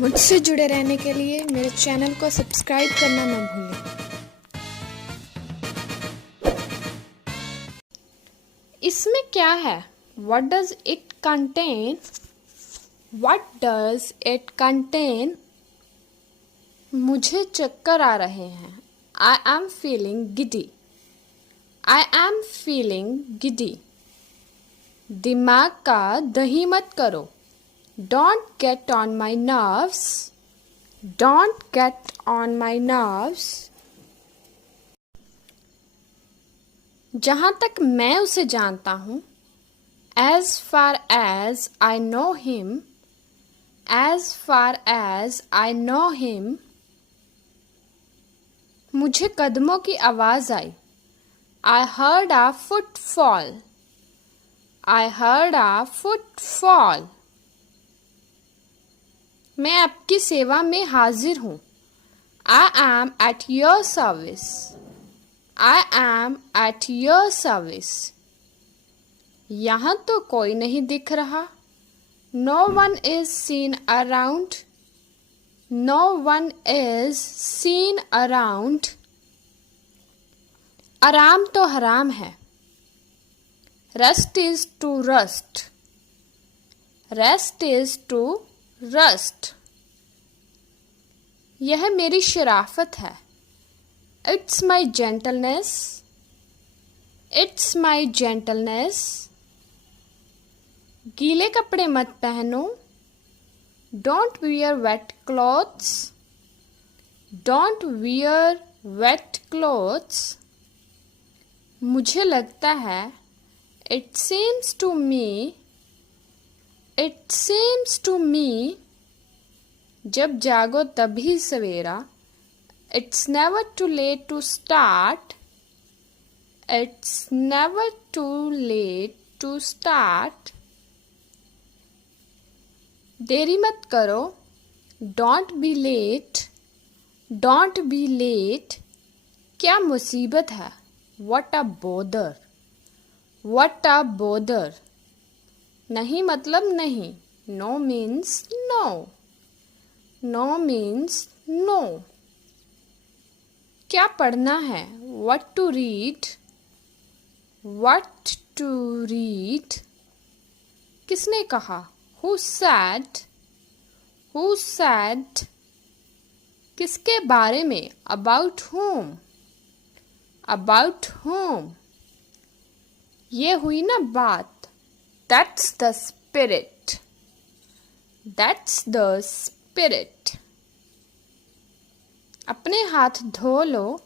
मुझसे जुड़े रहने के लिए मेरे चैनल को सब्सक्राइब करना न भूलें। इसमें क्या है? What does it contain? What does it contain? मुझे चक्कर आ रहे हैं। I am feeling giddy. I am feeling giddy. दिमाग का दही मत करो। Don't get on my nerves. Don't get on my nerves. जहाँ तक मैं उसे जानता हूँ, as far as I know him, as far as I know him, मुझे कदमों की आवाज़ आई। I heard a footfall. I heard a footfall. मैं आपकी सेवा में हाजिर हूँ। I am at your service. I am at your service. यहाँ तो कोई नहीं दिख रहा। No one is seen around. No one is seen around. आराम तो हराम है। Rest is to rust. Rest is to rust. यह मेरी शराफत है। It's my gentleness. It's my gentleness. गीले कपड़े मत पहनो। Don't wear wet clothes. Don't wear wet clothes. मुझे लगता है It seems to me. It seems to me. जब जागो तभी सवेरा। It's never too late to start. It's never too late to start. देरी मत करो। Don't be late. Don't be late. क्या मुसीबत है? What a bother. What a bother. नहीं मतलब नहीं। No means no. No means no. क्या पढ़ना है? What to read. What to read. किसने कहा? Who said. Who said. किसके बारे में? About whom. About whom. ये हुई ना बात। That's the spirit. That's the spirit. अपने हाथ धो लो।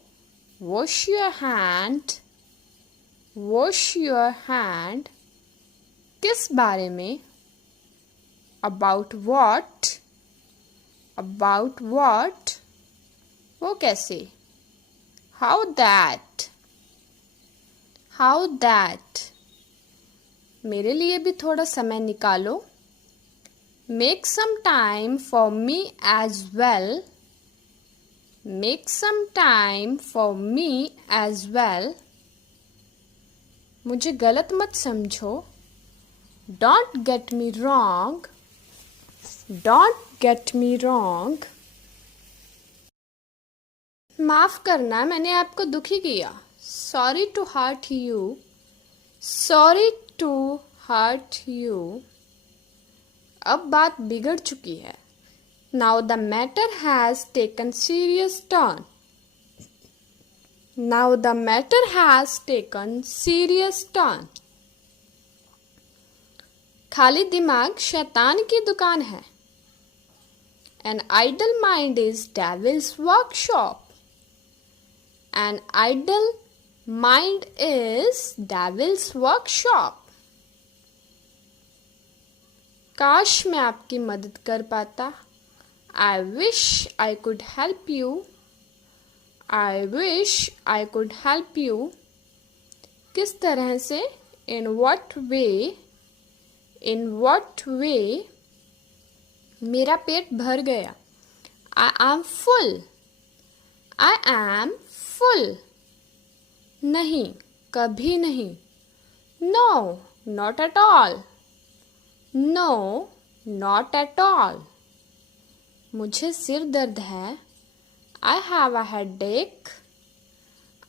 Wash your hand. Wash your hand. किस बारे में? About what? About what? वो कैसे? How that? How that? मेरे लिए भी थोड़ा समय निकालो। Make some time for me as well. Make some time for me as well. मुझे गलत मत समझो। Don't get me wrong. Don't get me wrong. माफ़ करना, मैंने आपको दुखी किया। Sorry to hurt you. Sorry to hurt you. अब बात बिगड़ चुकी है। Now the matter has taken serious turn. Now the matter has taken serious turn. खाली दिमाग शैतान की दुकान है। An idle mind is devil's workshop. An idle mind is devil's workshop. काश मैं आपकी मदद कर पाता। I wish I could help you. I wish I could help you. किस तरह से? In what way? In what way? मेरा पेट भर गया। I am full. I am full. नहीं, कभी नहीं। No, not at all. No, not at all. मुझे सिर दर्द है। I have a headache.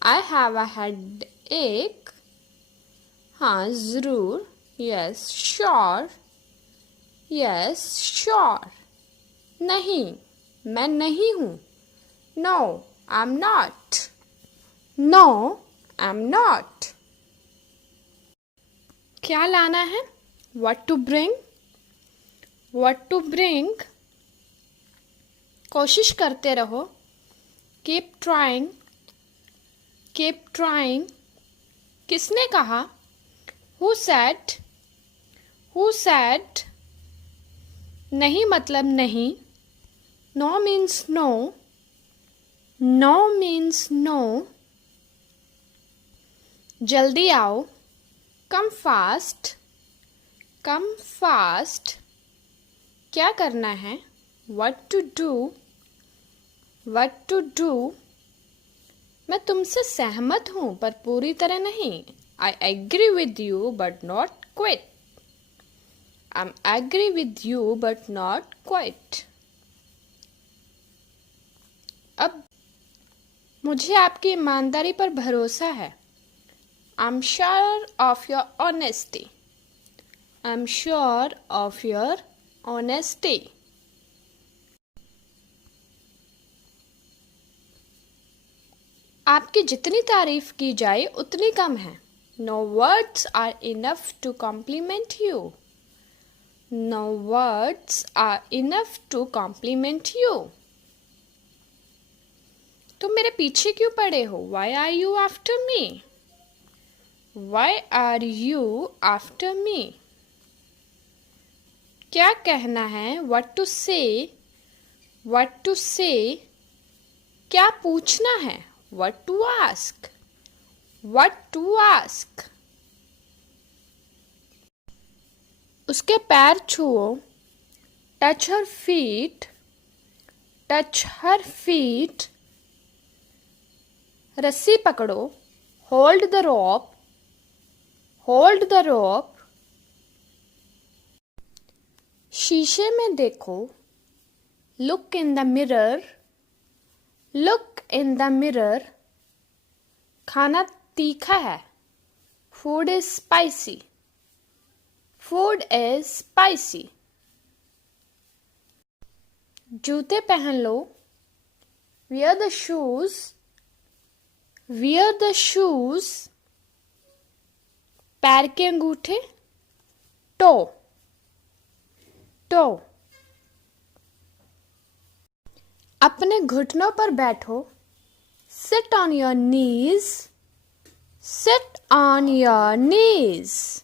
I have a headache. हाँ ज़रूर। Yes, sure. Yes, sure. नहीं, मैं नहीं हूँ। No, I'm not. No, I'm not. क्या लाना है? What to bring? What to bring? कोशिश करते रहो। Keep trying. Keep trying. किसने कहा? Who said? Who said? नहीं मतलब नहीं। No means no. No means no. जल्दी आओ। Come fast. Come fast. क्या करना है? What to do? What to do? मैं तुमसे सहमत हूँ पर पूरी तरह नहीं। I agree with you but not quite. I'm agree with you but not quite. अब मुझे आपकी ईमानदारी पर भरोसा है। I'm sure of your honesty. I'm sure of your honesty. आपकी जितनी तारीफ की जाए उतनी कम है। No words are enough to compliment you. No words are enough to compliment you. तुम मेरे पीछे क्यों पड़े हो? Why are you after me? Why are you after me? क्या कहना है? What to say? What to say? क्या पूछना है? What to ask? What to ask? उसके पैर छुओ। Touch her feet. Touch her feet. रस्सी पकड़ो। Hold the rope. Hold the rope. शीशे में देखो। Look in the mirror. Look in the mirror. खाना तीखा है। Food is spicy. Food is spicy. जूते पहन लो। Wear the shoes. Wear the shoes. पैर के अंगूठे। Toe. Toe. अपने घुटनों पर बैठो। Sit on your knees. Sit on your knees.